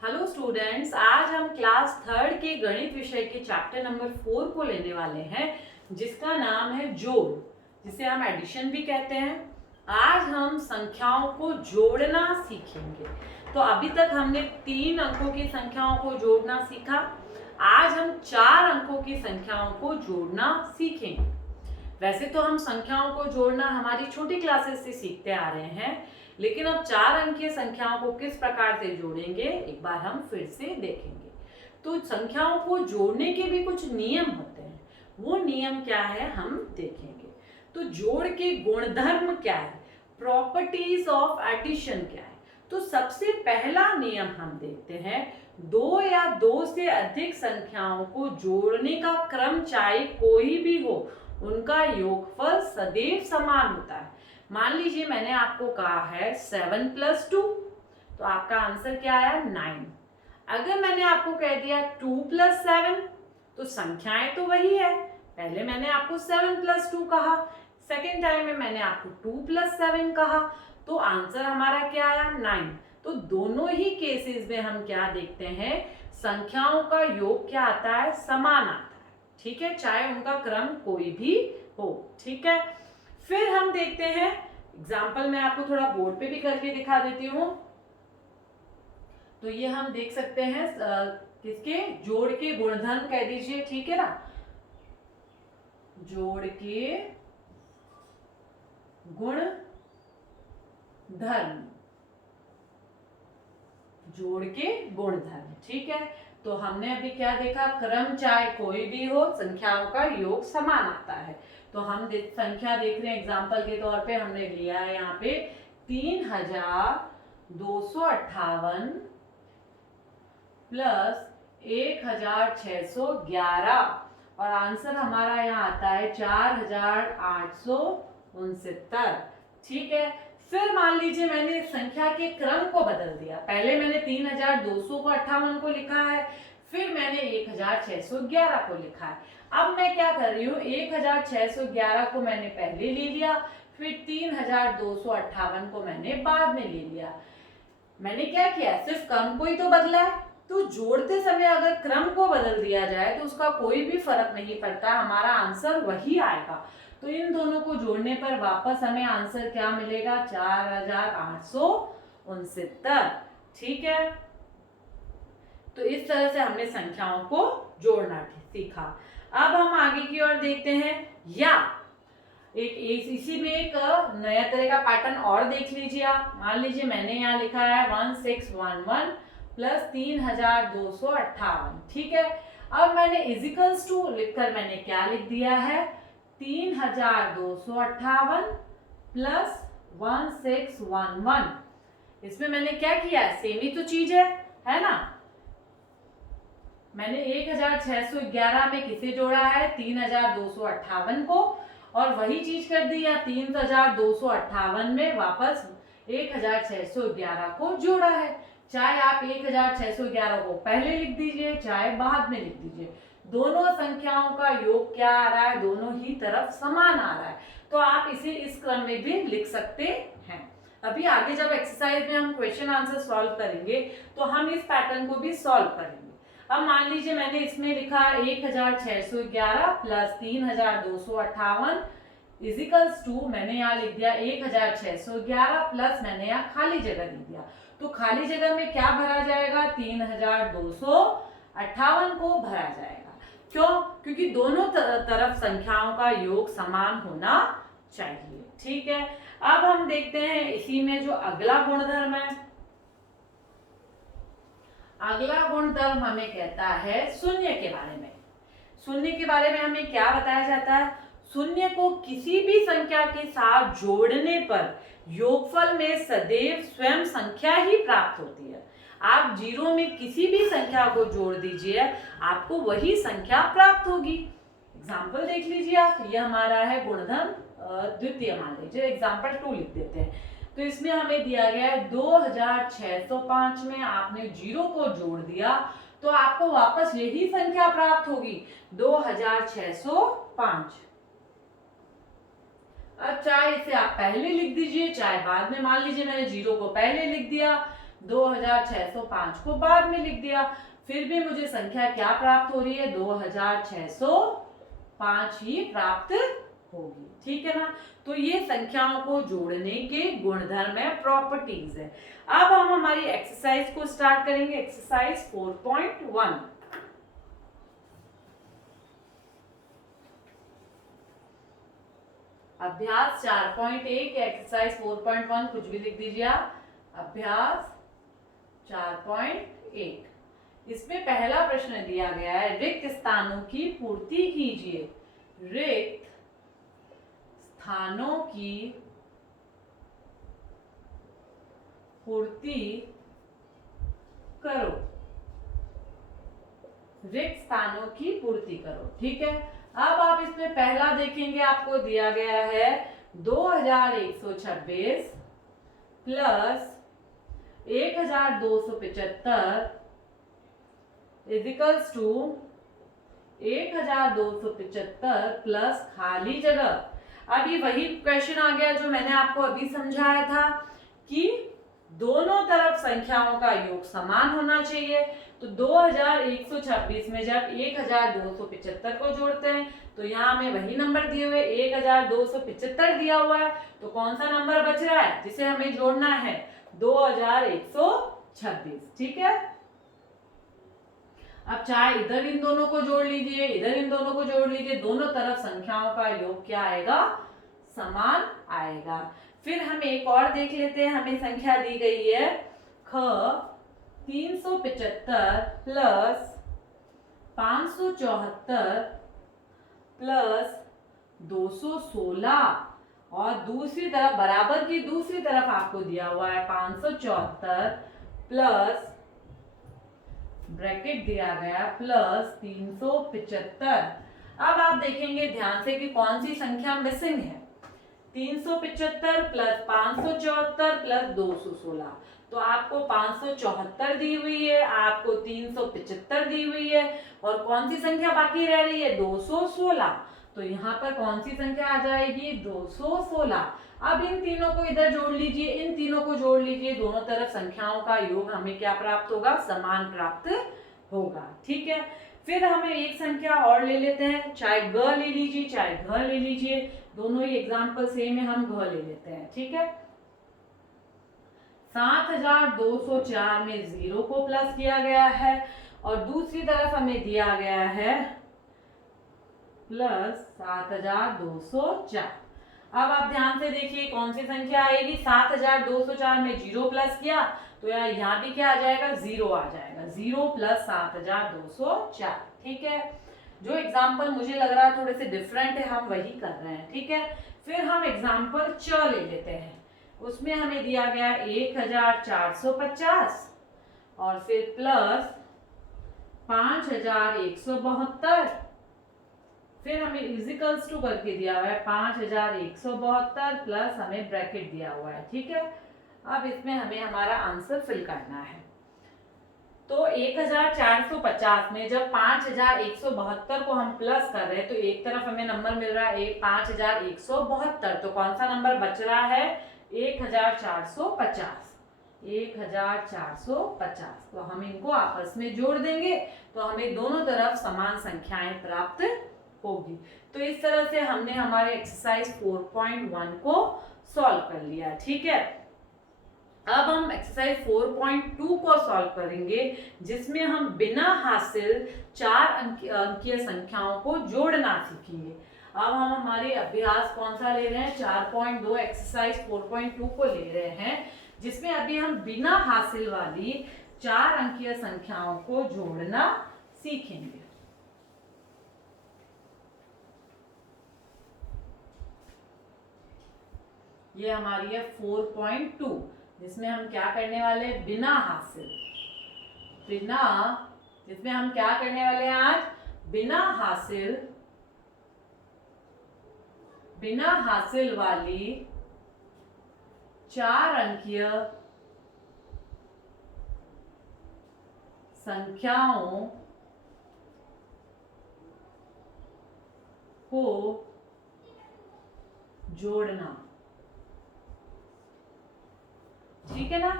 Hello students, आज हम class third के गणित विषय के चैप्टर नंबर 4 को लेने वाले हैं, जिसका नाम है जोड़, जिसे हम एडिशन भी कहते हैं। आज हम संख्याओं को जोड़ना सीखेंगे। तो अभी तक हमने 3 अंकों की संख्याओं को जोड़ना सीखा। आज हम 4 अंकों की संख्याओं को जोड़ना सीखेंगे। वैसे तो हम संख्याओं को जोड़ना हमारी छोटी क्लासेस से सीखते आ रहे हैं, लेकिन अब 4 अंकीय संख्याओं को किस प्रकार से जोड़ेंगे एक बार हम फिर से देखेंगे। तो संख्याओं को जोड़ने के भी कुछ नियम होते हैं, वो नियम क्या है हम देखेंगे। तो जोड़ के गुणधर्म क्या है, प्रॉपर्टीज ऑफ एडिशन क्या है। तो सबसे पहला नियम हम देखते हैं, 2 या 2 से अधिक संख्याओं को जोड़ने का क्रम चाहे कोई भी हो, उनका योगफल सदैव समान होता है। मान लीजिए मैंने आपको कहा है 7 + 2, तो आपका आंसर क्या आया 9। अगर मैंने आपको कह दिया 2 + 7, तो संख्याएं तो वही है। पहले मैंने आपको 7 + 2 कहा, सेकेंड टाइम में मैंने आपको 2 + 7 कहा, तो आंसर हमारा क्या आया 9। तो दोनों ही केसेस में हम क्या देखते हैं, संख्याओं का योग क्या आता है, समान आता है। ठीक है, चाहे उनका क्रम कोई भी हो। ठीक है, फिर हम देखते हैं एग्जाम्पल, मैं आपको थोड़ा बोर्ड पे भी करके दिखा देती हूँ। तो ये हम देख सकते हैं किसके, जोड़ के गुणधर्म कह दीजिए, ठीक है ना। जोड़ के गुणधर्म, जोड़ के गुणधर्म, ठीक है। तो हमने अभी क्या देखा, क्रम चाहे कोई भी हो, संख्याओं का योग समान आता है। तो हम संख्या देख रहे हैं, एग्जाम्पल के तौर पे हमने लिया है यहाँ पे 3258 प्लस 1611, और आंसर हमारा यहाँ आता है 4869। ठीक है, फिर मान लीजिए मैंने संख्या के क्रम को बदल दिया। पहले मैंने 3258 को लिखा है, फिर मैंने 1611 को लिखा है। अब मैं क्या कर रही हूँ, 1611 को मैंने पहले ले लिया, फिर 3258 को मैंने बाद में ले लिया। मैंने क्या किया, सिर्फ क्रम को ही तो बदला है। तो जोड़ते समय अगर क्रम को बदल दिया जाए तो उसका कोई भी फर्क नहीं पड़ता, हमारा आंसर वही आएगा। तो इन दोनों को जोड़ने पर वापस हमें आंसर क्या मिलेगा, 4869। ठीक है, तो इस तरह से हमने संख्याओं को जोड़ना सीखा। अब हम आगे की ओर देखते हैं, या इसी में एक नया तरह का पैटर्न और देख लीजिए आप। मान लीजिए मैंने यहाँ लिखा है 1611 प्लस 3258। ठीक है, अब मैंने इजिकल्स टू लिखकर मैंने क्या लिख दिया है, 3258 प्लस 1611। इसमें मैंने क्या किया है, सेम ही तो चीज है ना। मैंने 1611 में किसे जोड़ा है, 3258 को, और वही चीज कर दी, या 3258 में वापस 1611 को जोड़ा है। चाहे आप 1611 को पहले लिख दीजिए, चाहे बाद में लिख दीजिए, दोनों संख्याओं का योग क्या आ रहा है, दोनों ही तरफ समान आ रहा है। तो आप इसे इस क्रम में भी लिख सकते हैं। अभी आगे जब एक्सरसाइज में हम क्वेश्चन आंसर सॉल्व करेंगे तो हम इस पैटर्न को भी सॉल्व करेंगे। अब मान लीजिए मैंने इसमें लिखा 1611 प्लस 3258 इजिकल्स टू, मैंने यहाँ लिख दिया 1611 प्लस मैंने यहाँ खाली जगह लिख दिया। तो खाली जगह में क्या भरा जाएगा, 3258 को भरा जाएगा। क्यों, क्योंकि दोनों तरफ संख्याओं का योग समान होना चाहिए। ठीक है, अब हम देखते हैं इसी में जो अगला गुणधर्म है। अगला गुणधर्म हमें कहता है शून्य के बारे में। शून्य के बारे में हमें क्या बताया जाता है, शून्य को किसी भी संख्या के साथ जोड़ने पर योगफल में सदैव स्वयं संख्या ही प्राप्त होती है। आप जीरो में किसी भी संख्या को जोड़ दीजिए, आपको वही संख्या प्राप्त होगी। एग्जाम्पल देख लीजिए आप, ये हमारा है गुणधर्म द्वितीय, मान लीजिए एग्जाम्पल 2 लिख देते हैं। तो इसमें हमें दिया गया है 2605 में आपने जीरो को जोड़ दिया तो आपको वापस यही संख्या प्राप्त होगी, 2605। अब चाहे इसे आप पहले लिख दीजिए चाहे बाद में, मान लीजिए मैंने जीरो को पहले लिख दिया, 2605 को बाद में लिख दिया, फिर भी मुझे संख्या क्या प्राप्त हो रही है, 2605 ही प्राप्त होगी। ठीक है ना। तो ये संख्याओं को जोड़ने के गुणधर्म है, प्रॉपर्टीज है। अब हम हमारी एक्सरसाइज को स्टार्ट करेंगे। एक्सरसाइज 4.1। अभ्यास 4.1 एक्सरसाइज 4.1 कुछ भी लिख दीजिए आप। अभ्यास 4.1, इसमें पहला प्रश्न दिया गया है, रिक्त स्थानों की पूर्ति कीजिए। रिक्त स्थानों की पूर्ति करो। रिक्त स्थानों की पूर्ति करो। ठीक है। अब आप इसमें पहला देखेंगे, आपको दिया गया है 2126 प्लस 1275 इजिकल्स टू 1275 प्लस खाली जगह। अब ये वही क्वेश्चन आ गया जो मैंने आपको अभी समझाया था कि दोनों तरफ संख्याओं का योग समान होना चाहिए। तो 2126 में जब 1275 को जोड़ते हैं तो यहाँ हमें वही नंबर दिए हुए 1275 दिया हुआ है, तो कौन सा नंबर बच रहा है जिसे हमें जोड़ना है, 2126। ठीक है। अब चाहे इधर इन दोनों को जोड़ लीजिए, इधर इन दोनों को जोड़ लीजिए, दोनों तरफ संख्याओं का योग क्या आएगा, समान आएगा। फिर हम एक और देख लेते हैं, हमें संख्या दी गई है ख 375 प्लस 574 प्लस 216 और दूसरी तरफ बराबर की दूसरी तरफ आपको दिया हुआ है 574 प्लस ब्रैकेट दिया गया प्लस 375। अब आप देखेंगे ध्यान से कि कौन सी संख्या मिसिंग है, 375 प्लस 574 प्लस 216। तो आपको 574 दी हुई है, आपको 375 दी हुई है, और कौन सी संख्या बाकी रह रही है, 216। तो यहाँ पर कौन सी संख्या आ जाएगी, 216। अब इन तीनों को इधर जोड़ लीजिए, इन तीनों को जोड़ लीजिए, दोनों तरफ संख्याओं का योग हमें क्या प्राप्त होगा, समान प्राप्त होगा। ठीक है। फिर हमें एक संख्या और ले लेते हैं, चाहे ग ले लीजिए चाहे घ ले लीजिए, दोनों ही एग्जाम्पल सेम है, हम घ ले लेते हैं। ठीक है। 7204 में 0 को प्लस किया गया है और दूसरी तरफ हमें दिया गया है प्लस 7204। अब आप ध्यान से देखिए कौन सी संख्या आएगी, 7204 में 0 प्लस किया तो यहाँ भी क्या आ जाएगा, 0 आ जाएगा, 0 प्लस 7204। ठीक है। जो एग्जाम्पल मुझे लग रहा है थोड़े से डिफरेंट है, हम वही कर रहे हैं। ठीक है। फिर हम एग्जाम्पल च ले लेते हैं, उसमें हमें दिया गया 1450 और फिर प्लस 5172, फिर हमें इजिकल्स टू करके दिया हुआ है 5172 प्लस हमें ब्रैकेट दिया हुआ है। ठीक है। अब इसमें हमें हमारा आंसर फिल करना है। तो 1450 में जब 5172 को हम प्लस कर रहे हैं तो एक तरफ हमें नंबर मिल रहा है 5172, तो कौन सा नंबर बच रहा है, 1450। 1450, तो हम इनको आपस में जोड़ देंगे तो हमें दोनों तरफ समान संख्याएं प्राप्त होगी। तो इस तरह से हमने हमारे एक्सरसाइज 4.1 को सॉल्व कर लिया। ठीक है। अब हम एक्सरसाइज 4.2 को सॉल्व करेंगे, जिसमें हम बिना हासिल 4 अंकीय संख्याओं को जोड़ना सीखेंगे। अब हम हमारे अभ्यास कौन सा ले रहे हैं, 4.2 एक्सरसाइज 4.2 को ले रहे हैं, जिसमें अभी हम बिना हासिल वाली 4 अंकीय संख्याओं को जोड़ना सीखेंगे। ये हमारी है 4.2, जिसमें हम क्या करने वाले, बिना हासिल, जिसमें हम क्या करने वाले हैं आज, बिना हासिल वाली 4 अंकीय संख्याओं को जोड़ना। ठीक है ना।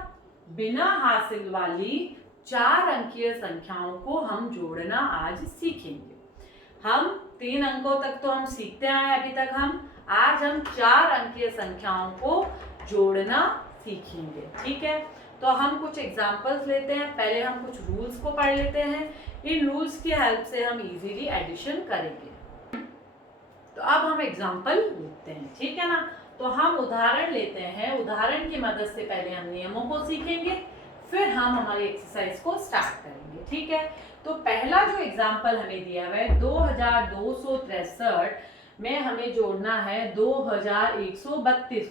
बिना हासिल वाली 4 अंकीय संख्याओं को हम जोड़ना आज सीखेंगे। हम 3 अंकों तक तो हम सीखते आए अभी तक। आज हम 4 अंकीय संख्याओं को जोड़ना सीखेंगे। ठीक है, तो हम कुछ एग्जांपल्स लेते हैं। पहले हम कुछ रूल्स को पढ़ लेते हैं। इन रूल्स की हेल्प से हम इजीली एडिशन करेंगे। तो अब हम एग्जांपल लेते हैं, ठीक है ना। तो हम उदाहरण लेते हैं। उदाहरण की मदद से पहले हम नियमों को सीखेंगे, फिर हम हमारी एक्सरसाइज को स्टार्ट करेंगे। ठीक है, तो पहला जो एग्जांपल हमें दिया हुआ है 2263 में हमें जोड़ना है 2132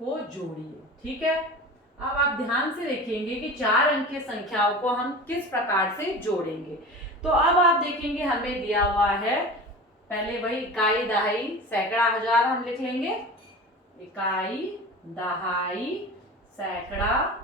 को जोड़िए। ठीक है, अब आप ध्यान से देखेंगे कि 4 अंकीय संख्याओं को हम किस प्रकार से जोड़ेंगे। तो अब आप देखेंगे हमें दिया हुआ है, पहले वही इकाई, दहाई, सैकड़ा, हजार हम लिख लेंगे। इकाई, दहाई, सैकड़ा,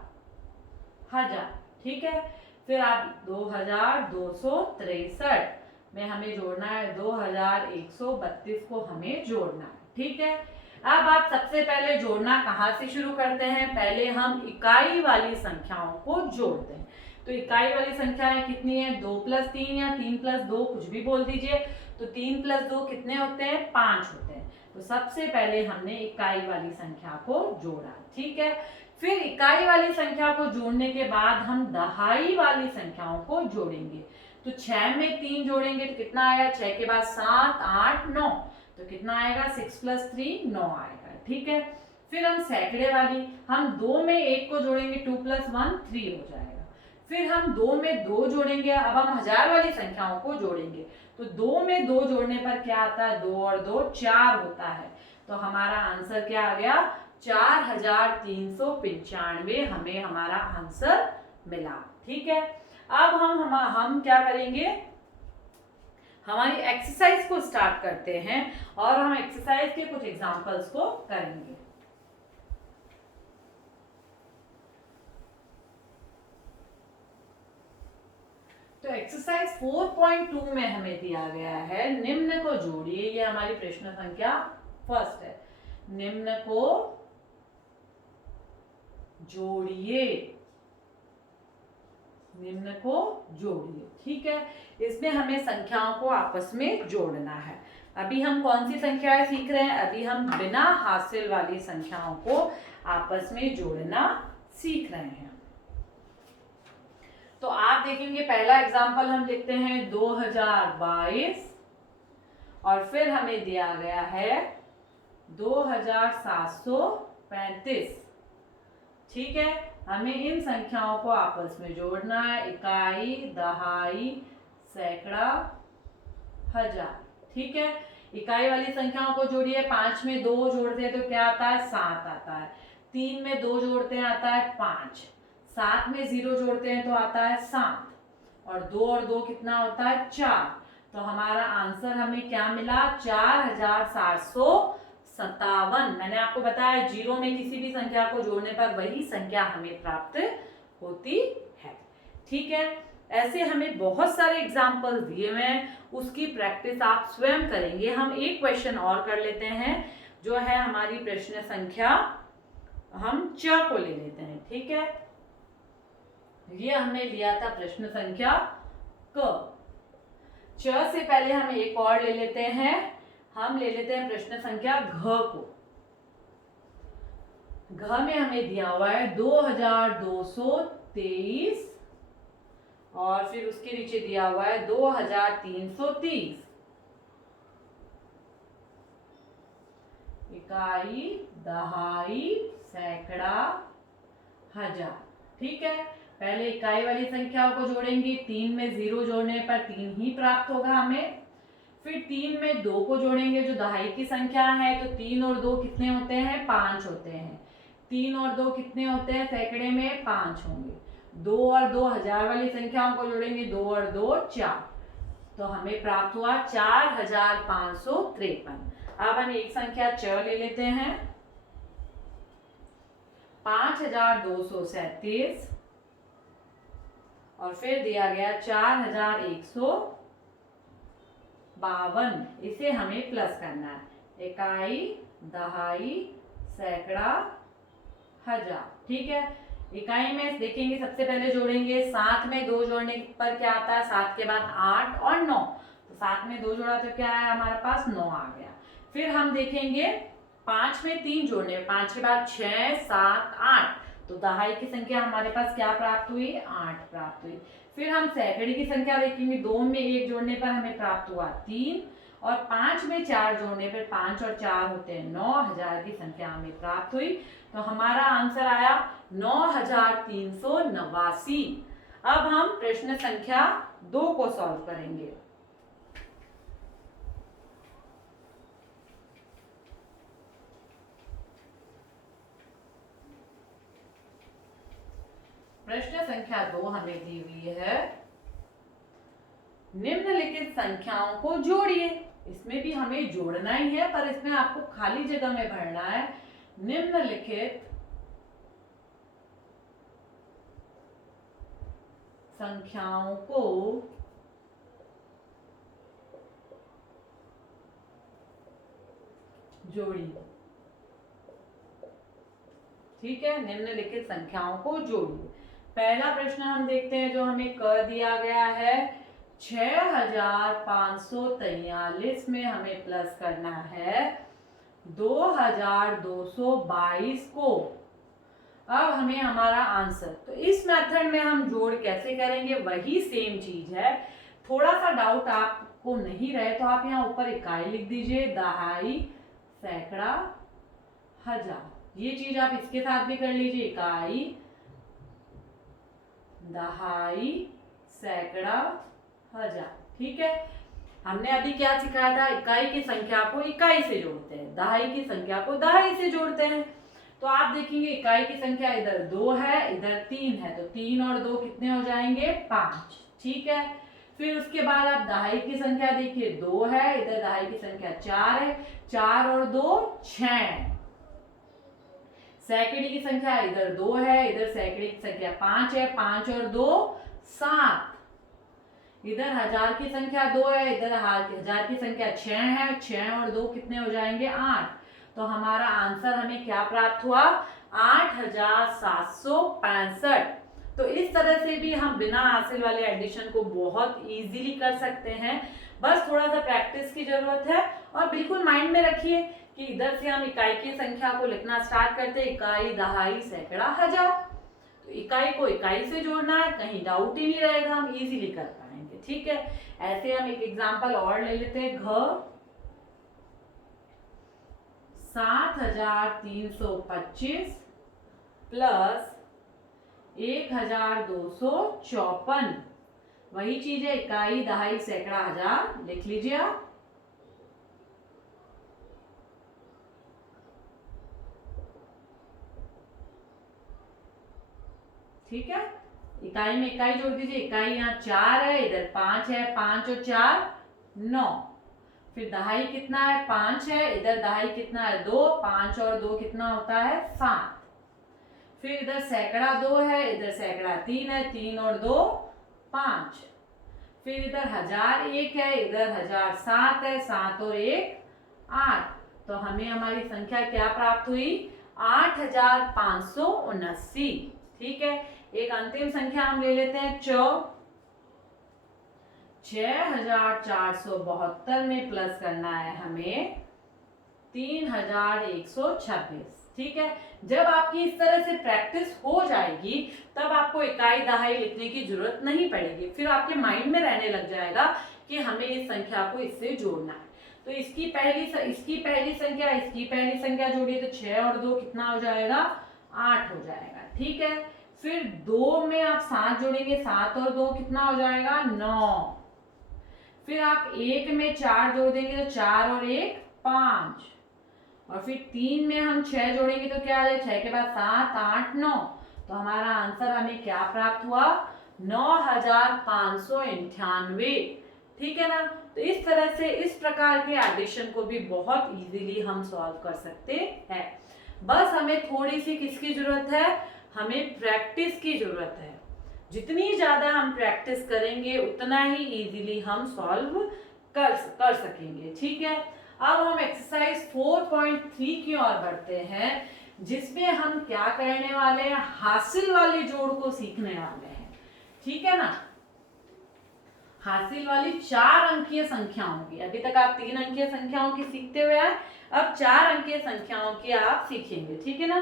हजार। ठीक है, फिर आप 2263 में हमें जोड़ना है 2132 को हमें जोड़ना है। ठीक है, अब आप सबसे पहले जोड़ना कहाँ से शुरू करते हैं? पहले हम इकाई वाली संख्याओं को जोड़ते हैं। तो इकाई वाली संख्याएं कितनी है? 2 + 3 या 3 + 2, कुछ भी बोल दीजिए। तो 3 + 2 कितने होते हैं? 5 होते हैं। तो सबसे पहले हमने इकाई वाली संख्या को जोड़ा। ठीक है, फिर इकाई वाली संख्या को जोड़ने के बाद हम दहाई वाली संख्याओं को जोड़ेंगे। तो 6 में 3 जोड़ेंगे तो कितना आएगा? 6 के बाद 7, 8, 9, तो कितना आएगा? 6 + 3 9 आएगा। ठीक है, फिर हम सैकड़े वाली, हम 2 में 1 को जोड़ेंगे, 2 + 1 3 हो जाएगा। फिर हम 2 में 2 जोड़ेंगे। अब हम हजार वाली संख्याओं को जोड़ेंगे। तो 2 में 2 जोड़ने पर क्या आता है? 2 और 2 4 होता है। तो हमारा आंसर क्या आ गया? 4395 हमें हमारा आंसर मिला। ठीक है, अब हम क्या करेंगे? हमारी एक्सरसाइज को स्टार्ट करते हैं और हम एक्सरसाइज के कुछ एग्जांपल्स को करेंगे। तो एक्सरसाइज 4.2 में हमें दिया गया है, निम्न को जोड़िए। ये हमारी प्रश्न संख्या फर्स्ट है। निम्न को जोड़िए, निम्न को जोड़िए। ठीक है, इसमें हमें संख्याओं को आपस में जोड़ना है। अभी हम कौन सी संख्याएं सीख रहे हैं? अभी हम बिना हासिल वाली संख्याओं को आपस में जोड़ना सीख रहे हैं। तो आप देखेंगे पहला एग्जाम्पल हम लिखते हैं 2022 और फिर हमें दिया गया है 2735। ठीक है, हमें इन संख्याओं को आपस में जोड़ना है। इकाई, दहाई, सैकड़ा, हजार। ठीक है, इकाई वाली संख्याओं को जोड़िए। 5 में 2 जोड़ते हैं तो क्या आता है? 7 आता है। 3 में 2 जोड़ते हैं आता है 5। 7 में 0 जोड़ते हैं तो आता है 7। और 2 और 2 कितना होता है? 4। तो हमारा आंसर हमें क्या मिला? 4757। मैंने आपको बताया 0 में किसी भी संख्या को जोड़ने पर वही संख्या हमें प्राप्त होती है। ठीक है, ऐसे हमें बहुत सारे एग्जाम्पल दिए हुए हैं, उसकी प्रैक्टिस आप स्वयं करेंगे। हम एक क्वेश्चन और कर लेते हैं, जो है हमारी प्रश्न संख्या, हम च को ले लेते हैं। ठीक है, ये हमने लिया था प्रश्न संख्या क। च से पहले हम एक और ले लेते हैं, हम ले लेते हैं प्रश्न संख्या घ को। घ में हमें दिया हुआ है 2223 और फिर उसके नीचे दिया हुआ है 2330। इकाई, दहाई, सैकड़ा, हजार। ठीक है, पहले इकाई वाली संख्याओं को जोड़ेंगे। 3 में 0 जोड़ने पर 3 ही प्राप्त होगा हमें। फिर 3 में 2 को जोड़ेंगे जो दहाई की संख्या है। तो 3 और 2 कितने होते हैं? 5 होते हैं। 3 और 2 कितने होते हैं? सैकड़े में 5 होंगे। 2 और 2 हजार वाली संख्याओं को जोड़ेंगे। 2 और 2 4। तो हमें प्राप्त हुआ 4553। अब हम एक संख्या च ले लेते हैं, 5237 और फिर दिया गया 4152। इसे हमें प्लस करना है। इकाई, दहाई, सैकड़ा, हजार। ठीक है, इकाई में देखेंगे सबसे पहले जोड़ेंगे, 7 में 2 जोड़ने पर क्या आता है, 7 के बाद 8 और 9, तो 7 में 2 जोड़ा तो क्या है हमारे पास 9 आ गया। फिर हम देखेंगे 5 में 3 जोड़ने, 5 के बाद 6 7 8, तो दहाई की संख्या हमारे पास क्या प्राप्त हुई, 8 प्राप्त हुई। फिर हम सैकड़े की संख्या देखेंगे, 2 में 1 जोड़ने पर हमें प्राप्त हुआ 3, और 5 में 4 जोड़ने पर 5 और 4 होते हैं 9, हजार की संख्या हमें प्राप्त हुई। तो हमारा आंसर आया 9389। अब हम प्रश्न संख्या 2 को सॉल्व करेंगे। प्रश्न संख्या 2 हमें दी हुई है, निम्नलिखित संख्याओं को जोड़िए। इसमें भी हमें जोड़ना ही है, पर इसमें आपको खाली जगह में भरना है। निम्नलिखित संख्याओं को जोड़िए। ठीक है, निम्नलिखित संख्याओं को जोड़िए। पहला प्रश्न हम देखते हैं जो हमें क दिया गया है, 6543 में हमें प्लस करना है 2222 को। अब हमें हमारा आंसर, तो इस मेथड में हम जोड़ कैसे करेंगे, वही सेम चीज है। थोड़ा सा डाउट आपको नहीं रहे तो आप यहाँ ऊपर इकाई लिख दीजिए, दहाई सैकड़ा हजार। ये चीज आप इसके साथ भी कर लीजिए, इकाई दहाई सैकड़ा हजार। ठीक है, हमने अभी क्या सिखाया था, इकाई की संख्या को इकाई से जोड़ते हैं, दहाई की संख्या को दहाई से जोड़ते हैं। तो आप देखेंगे इकाई की संख्या इधर 2 है, इधर 3 है, तो 3 और 2 कितने हो जाएंगे, 5। ठीक है, फिर उसके बाद आप दहाई की संख्या देखिए, 2 है, इधर दहाई की संख्या 4 है, 4 और 2 6। सैकड़े की संख्या इधर 2 है, इधर सैकड़े की संख्या 5 है, 5 और 2 7। इधर हजार की संख्या 2 है, इधर हजार की संख्या 6 है, 6 और 2 कितने हो जाएंगे, 8। तो हमारा आंसर हमें क्या प्राप्त हुआ, 8765। तो इस तरह से भी हम बिना हासिल वाले एडिशन को बहुत इजीली कर सकते हैं। बस थोड़ा सा प्रैक्टिस की जरूरत है, और बिल्कुल माइंड में रखिए कि इधर से हम इकाई की संख्या को लिखना स्टार्ट करते हैं, इकाई दहाई सैकड़ा हजार। तो इकाई को इकाई से जोड़ना है, कहीं डाउट ही नहीं रहेगा, हम इजीली कर पाएंगे। ठीक है, ऐसे हम एक एग्जांपल और ले लेते हैं, घ 7325 प्लस 1254। वही चीज है, इकाई दहाई सैकड़ा हजार, लिख लीजिए आप। ठीक है, इकाई में इकाई जोड़ दीजिए, इकाई यहाँ 4 है, इधर 5 है, 5 और 4 9। फिर दहाई कितना है, 5 है, इधर दहाई कितना है, 2, 5 और 2 कितना होता है, 7। फिर इधर सैकड़ा 2 है, इधर सैकड़ा 3 है, 3 और 2 5। फिर इधर हजार 1 है, इधर हजार 7 है, 7 और 1 8। तो हमें हमारी संख्या क्या प्राप्त हुई, 8579। ठीक है, एक अंतिम संख्या हम ले लेते हैं, 6472 में प्लस करना है हमें 3126। ठीक है, जब आपकी इस तरह से प्रैक्टिस हो जाएगी तब आपको इकाई दहाई लिखने की जरूरत नहीं पड़ेगी। फिर आपके माइंड में रहने लग जाएगा कि हमें इस संख्या को इससे जोड़ना है। तो इसकी पहली संख्या जोड़िए, तो 6 और 2 कितना हो जाएगा, 8 हो जाएगा। ठीक है, फिर 2 में आप 7 जोड़ेंगे, 7 और 2 कितना हो जाएगा, 9। फिर आप 1 में 4 जोड़ देंगे, तो 4 और 1 5। और फिर 3 में हम 6 जोड़ेंगे तो क्या आ जाए, 6 के बाद 7 8 9। तो हमारा आंसर हमें क्या प्राप्त हुआ, 9598। ठीक है ना। तो इस तरह से इस प्रकार के एडिशन को भी बहुत इजीली हम सॉल्व कर सकते हैं। बस हमें थोड़ी सी किसकी जरूरत है, हमें प्रैक्टिस की जरूरत है। जितनी ज्यादा हम प्रैक्टिस करेंगे उतना ही इजीली हम सॉल्व कर सकेंगे। ठीक है, अब हम एक्सरसाइज 4.3 की ओर बढ़ते हैं। जिसमें हम क्या करने वाले हैं, हासिल वाले जोड़ को सीखने वाले हैं। ठीक है ना, हासिल वाली 4 अंकीय संख्याओं की, अभी तक आप 3 अंकीय संख्याओं की सीखते हुए आए, अब 4 अंकीय संख्याओं की आप सीखेंगे। ठीक है ना,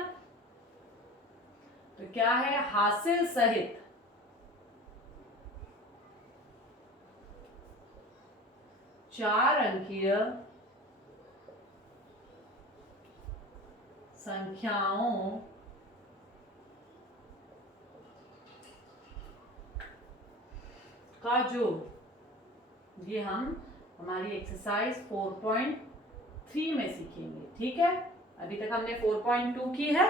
तो क्या है, हासिल सहित 4 अंकीय संख्याओं का जोड़, ये हम हमारी एक्सरसाइज 4.3 में सीखेंगे। ठीक है, अभी तक हमने 4.2 की है।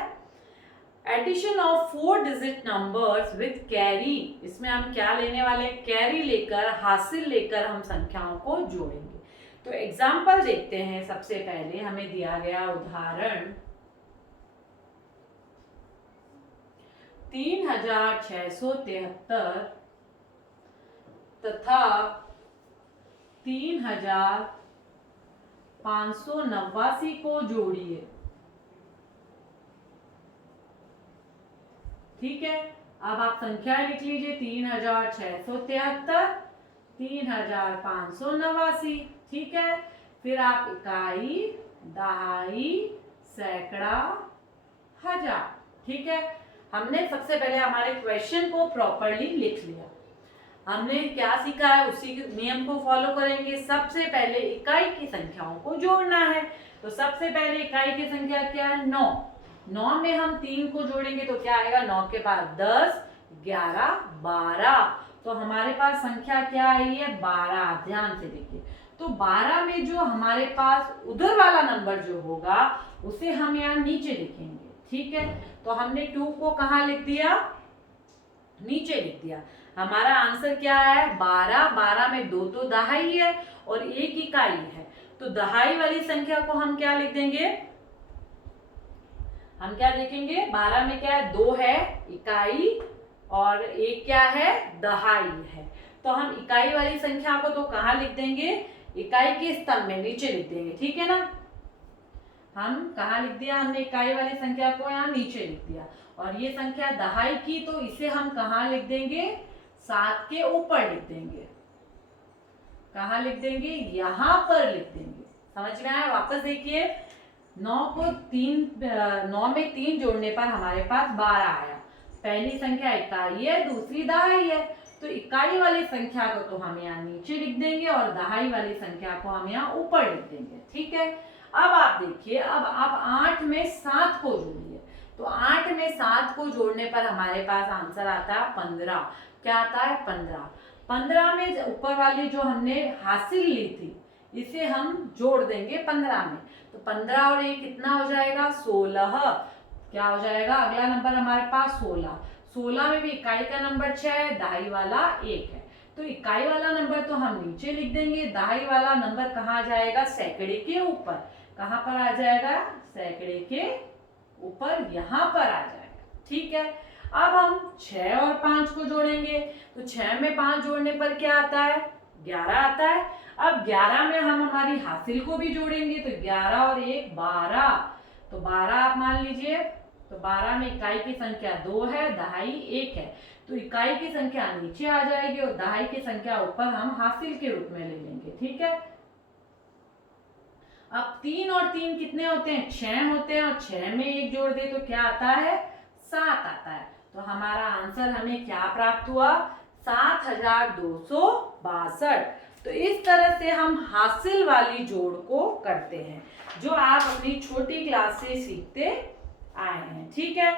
Addition of 4 digit numbers with carry, इसमें हम क्या लेने वाले हैं, कैरी लेकर, हासिल लेकर हम संख्याओं को जोड़ेंगे। तो एग्जाम्पल देखते हैं। सबसे पहले हमें दिया गया उदाहरण 3673 तथा 3589 को जोड़िए। ठीक है, अब आप संख्याएं लिख लीजिए, 3673, 3589। ठीक है, फिर आप इकाई, दहाई, सैकड़ा, हजार। ठीक है, हमने सबसे पहले हमारे क्वेश्चन को प्रॉपरली लिख लिया। हमने क्या सीखा है, उसी नियम को फॉलो करेंगे। सबसे पहले इकाई की संख्याओं को जोड़ना है। तो सबसे पहले इकाई की संख्या क्या है, 9। 9 में हम 3 को जोड़ेंगे तो क्या आएगा, 9 के बाद 10, 11, 12। तो हमारे पास संख्या क्या आई है, 12। ध्यान से देखिए, तो 12 में जो हमारे पास उधर वाला नंबर जो होगा उसे हम यहाँ नीचे लिखेंगे। ठीक है, तो हमने 2 को कहाँ लिख दिया, नीचे लिख दिया। हमारा आंसर क्या है, 12। 12 में 2 तो दहाई है और 1 इकाई है, तो दहाई वाली संख्या को हम क्या लिख देंगे, हम क्या देखेंगे, 12 में क्या है, 2 है इकाई और 1 क्या है, दहाई है। तो हम इकाई वाली संख्या को तो कहाँ लिख देंगे, इकाई के स्तंभ में नीचे लिख देंगे। ठीक है ना, हम कहाँ लिख दिया, हमने इकाई वाली संख्या को यहाँ नीचे लिख दिया। और ये संख्या दहाई की, तो इसे हम कहाँ लिख देंगे, 7 के ऊपर लिख देंगे। कहाँ लिख देंगे, यहाँ पर लिख देंगे। समझ में आया, वापस देखिए, 9 में 3 जोड़ने पर हमारे पास 12 आया। पहली संख्या इकाई है, दूसरी दहाई है, तो इकाई वाली संख्या को तो हम यहाँ नीचे लिख देंगे और दहाई वाली संख्या को हम यहाँ ऊपर लिख देंगे। ठीक है, अब आप देखिए, अब आप 8 में 7 को जोड़िए। तो 8 में 7 को जोड़ने पर हमारे पास आंसर आता है 15। क्या आता है, 15। 15 में ऊपर वाली जो हमने हासिल ली थी इसे हम जोड़ देंगे 15 में। तो 15 और 1 कितना हो जाएगा, 16। क्या हो जाएगा, अगला नंबर हमारे पास 16। 16 में भी इकाई का नंबर 6 है, दहाई वाला 1 है। तो इकाई वाला नंबर तो हम नीचे लिख देंगे, दहाई वाला नंबर कहाँ जाएगा, सैकड़े के ऊपर। कहाँ पर आ जाएगा, सैकड़े के ऊपर, यहाँ पर आ जाएगा। ठीक है, अब हम 6 और 5 को जोड़ेंगे। तो 6 में 5 जोड़ने पर क्या आता है, 11 आता है। अब 11 में हम हमारी हासिल को भी जोड़ेंगे, तो 11 और 1 12। तो 12 आप मान लीजिए, तो 12 में इकाई की संख्या 2 है, दहाई 1 है, तो इकाई की संख्या नीचे आ जाएगी और दहाई की संख्या ऊपर हम हासिल के रूप में ले लेंगे। ठीक है, अब 3 और 3 कितने होते हैं, 6 होते हैं, और 6 में 1 जोड़ दे तो क्या आता है, 7 आता है। तो हमारा आंसर हमें क्या प्राप्त हुआ, 7262। तो इस तरह से हम हासिल वाली जोड़ को करते हैं, जो आप अपनी छोटी क्लास से सीखते आए हैं। ठीक है,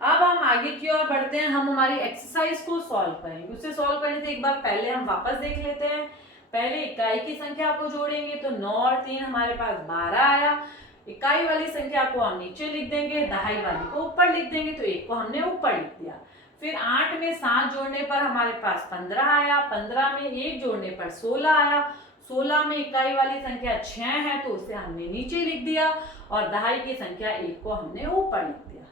अब हम आगे की ओर बढ़ते हैं। हम हमारी एक्सरसाइज को सॉल्व करेंगे। उसे सॉल्व करने से एक बार पहले हम वापस देख लेते हैं। पहले इकाई की संख्या को जोड़ेंगे, तो 9 और 3 हमारे पास 12 आया। इकाई वाली संख्या को हम नीचे लिख देंगे, दहाई वाली को ऊपर लिख देंगे, तो 1 को हमने ऊपर लिख दिया। फिर 8 में 7 जोड़ने पर हमारे पास 15 आया। 15 में 1 जोड़ने पर 16 आया। 16 में इकाई वाली संख्या 6 है, तो उसे हमने नीचे लिख दिया और दहाई की संख्या 1 को हमने ऊपर लिख दिया।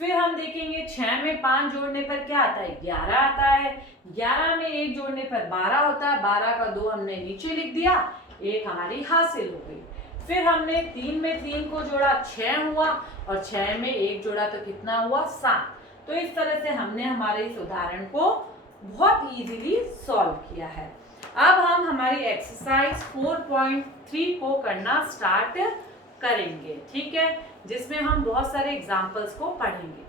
फिर हम देखेंगे 6 में 5 जोड़ने पर क्या आता है, 11 आता है। 11 में 1 जोड़ने पर 12 होता है। 12 का 2 हमने नीचे लिख दिया, 1 हमारी हासिल हो गई। फिर हमने 3 में 3 को जोड़ा 6 हुआ, और 6 में 1 जोड़ा तो कितना हुआ 7। तो इस तरह से हमने हमारे इस उदाहरण को बहुत इजीली सॉल्व किया है। अब हम हमारी एक्सरसाइज 4.3 को करना स्टार्ट करेंगे, ठीक है, जिसमें हम बहुत सारे एग्जाम्पल्स को पढ़ेंगे।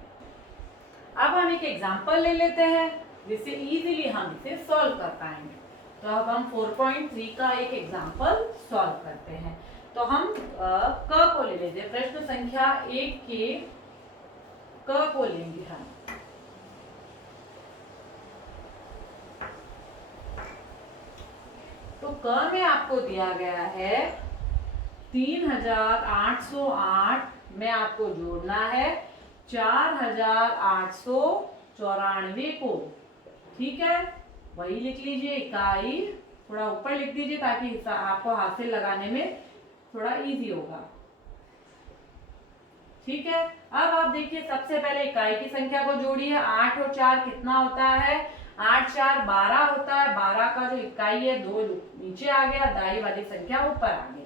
अब हम एक एग्जाम्पल ले लेते हैं जिससे इजीली हम इसे सॉल्व कर पाएंगे। तो अब हम 4.3 का एक एग्जाम्पल सॉल्व करते हैं। तो हम क को ले लेते हैं। प्रश्न संख्या 1 के क को लेंगे हम। तो क में आपको दिया गया है 3808 में आपको जोड़ना है 4894 को, ठीक है। वही लिख लीजिए, इकाई थोड़ा ऊपर लिख दीजिए ताकि आपको हासिल लगाने में थोड़ा इजी होगा, ठीक है। अब आप देखिए, सबसे पहले इकाई की संख्या को जोड़िए। 8 और 4 कितना होता है? 8 4 12 होता है। 12 का जो इकाई है 2 नीचे आ गया, दाई वाली संख्या ऊपर आ गई।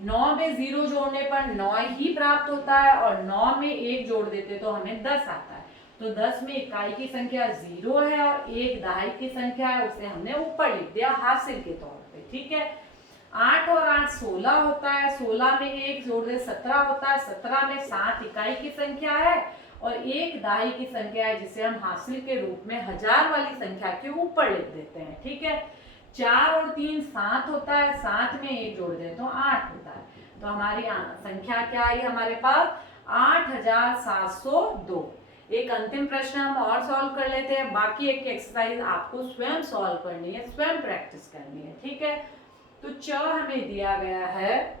9 में 0 जोड़ने पर 9 ही प्राप्त होता है, और 9 में 1 जोड़ देते तो हमें 10 आता है। तो 10 में इकाई की संख्या 0 है और 1 दहाई की संख्या है, उसे हमने ऊपर लिख दिया हासिल के तौर पे, ठीक है। 8 और 8 16 होता है। 16 में 1 जोड़ दे 17 होता है। 17 में 7 इकाई की संख्या है और 1 दहाई की संख्या है, जिसे हम हासिल के रूप में हजार वाली संख्या के ऊपर लिख देते हैं, ठीक है। 4 और 3 7 होता है। 7 में 1 जोड़ दे तो 8 होता है। तो हमारी संख्या क्या आई हमारे पास? 8702। एक अंतिम प्रश्न हम और सॉल्व कर लेते हैं। बाकी एक एक्सरसाइज आपको स्वयं सॉल्व करनी है, स्वयं प्रैक्टिस करनी है, ठीक है। तो च हमें दिया गया है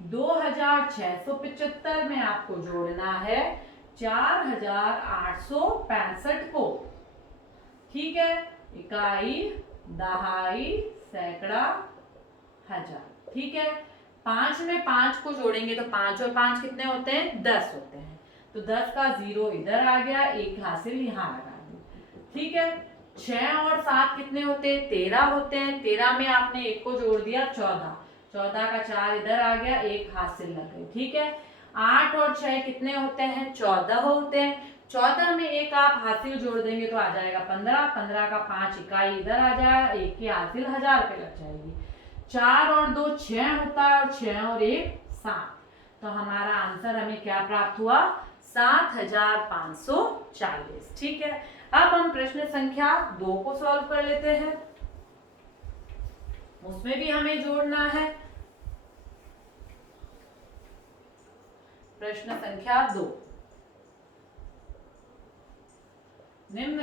2675 में आपको जोड़ना है 4865 को, ठीक है। इकाई, दहाई, सैकड़ा, हजार, ठीक है। 5 में 5 को जोड़ेंगे तो 5 और 5 कितने होते हैं? 10 होते हैं। तो 10 का 0 इधर आ गया, 1 हासिल यहाँ लगा दी, ठीक है। 6 और 7 कितने होते हैं? 13 होते हैं। 13 में आपने 1 को जोड़ दिया 14, 14 का 4 इधर आ गया, 1 हासिल लग गई, ठीक है। 8 और 6 कितने होते हैं? 14 होते हैं। 14 में 1 आप हासिल जोड़ देंगे तो आ जाएगा 15, 15 का 5 इकाई इधर आ जाएगा, 1 की हासिल 1000 पे लग जाएगी। 4 और 2 6 होता है, और 6 और 1 7। तो हमारा आंसर हमें क्या प्राप्त हुआ? 7540, ठीक है। अब हम प्रश्न संख्या 2 को सॉल्व कर लेते हैं। उसमें भी हमें जोड़ना है। प्रश्न संख्या 2, निम्न